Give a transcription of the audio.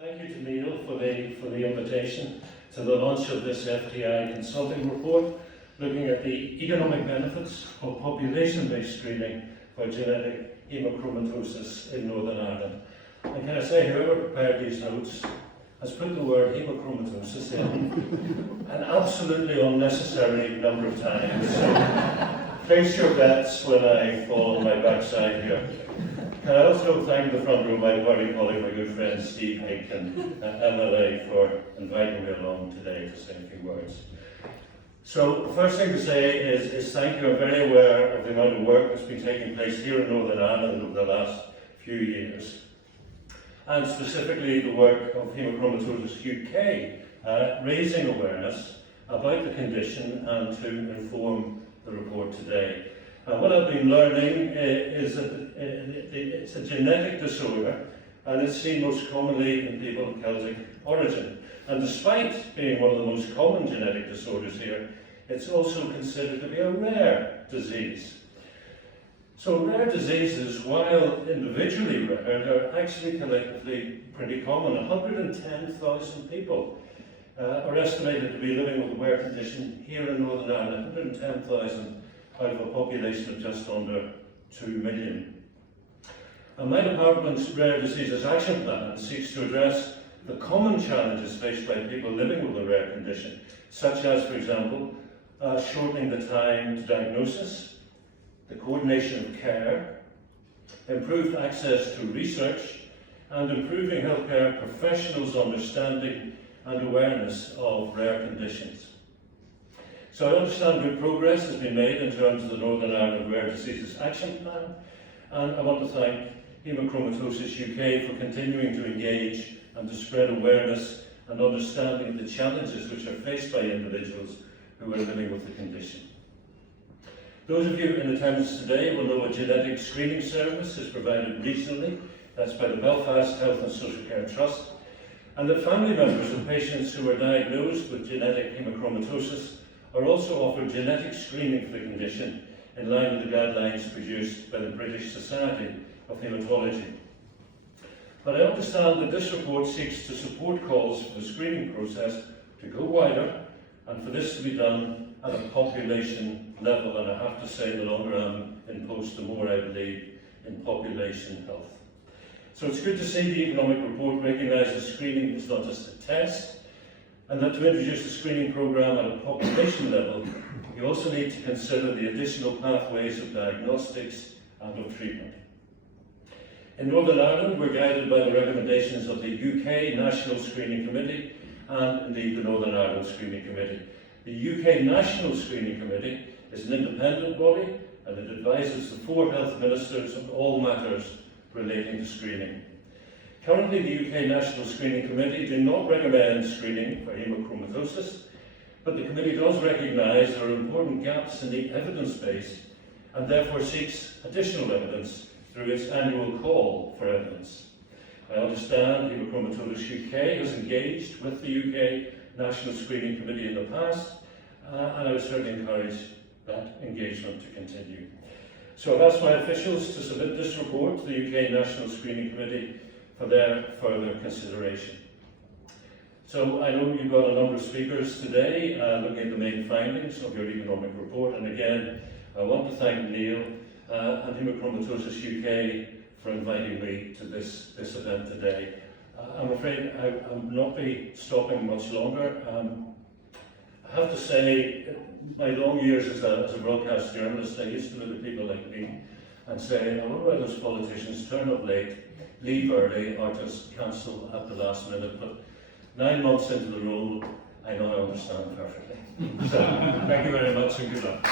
Thank you to Neil for the invitation to the launch of this FTI Consulting report, looking at the economic benefits of population-based screening for genetic haemochromatosis in Northern Ireland. And can I say, whoever prepared these notes has put the word haemochromatosis in an absolutely unnecessary number of times. So place your bets when I fall on my backside here. Can I also thank the front row, my party colleague, my good friend Steve Aiken, MLA, for inviting me along today to say a few words. So the first thing to say is thank you. I'm very aware of the amount of work that's been taking place here in Northern Ireland over the last few years, and specifically the work of Haemochromatosis UK, raising awareness about the condition and to inform the report today. What I've been learning is that it's a genetic disorder, and it's seen most commonly in people of Celtic origin. And despite being one of the most common genetic disorders here, it's also considered to be a rare disease. So rare diseases, while individually rare, they're actually collectively pretty common. 110,000 people are estimated to be living with a rare condition here in Northern Ireland. 110,000 out of a population of just under 2 million. And my department's Rare Diseases Action Plan seeks to address the common challenges faced by people living with a rare condition, such as, for example, shortening the time to diagnosis, the coordination of care, improved access to research, and improving healthcare professionals' understanding and awareness of rare conditions. So I understand good progress has been made in terms of the Northern Ireland Rare Diseases Action Plan, and I want to thank Haemochromatosis UK for continuing to engage and to spread awareness and understanding of the challenges which are faced by individuals who are living with the condition. Those of you in attendance today will know a genetic screening service is provided regionally, that's by the Belfast Health and Social Care Trust, and that family members of patients who are diagnosed with genetic haemochromatosis are also offered genetic screening for the condition in line with the guidelines produced by the British Society of Haematology. But I understand that this report seeks to support calls for the screening process to go wider and for this to be done at a population level, and I have to say the longer I'm in post, the more I believe in population health. So it's good to see the economic report recognises screening is not just a test, and that to introduce the screening programme at a population level, you also need to consider the additional pathways of diagnostics and of treatment. In Northern Ireland, we're guided by the recommendations of the UK National Screening Committee and indeed the Northern Ireland Screening Committee. The UK National Screening Committee is an independent body and it advises the 4 health ministers on all matters relating to screening. Currently, the UK National Screening Committee do not recommend screening for haemochromatosis, but the committee does recognise there are important gaps in the evidence base and therefore seeks additional evidence through its annual call for evidence. I understand Haemochromatosis UK has engaged with the UK National Screening Committee in the past, and I would certainly encourage that engagement to continue. So I've asked my officials to submit this report to the UK National Screening Committee for their further consideration. So I know you've got a number of speakers today looking at the main findings of your economic report, and again I want to thank Neil and Haemochromatosis UK for inviting me to this event today. I'm afraid I will not be stopping much longer. I have to say, my long years as a broadcast journalist, I used to look at people like me and say, I wonder why those politicians turn up late, leave early, or just cancel at the last minute. But 9 months into the role, I know I understand perfectly. So, thank you very much and good luck.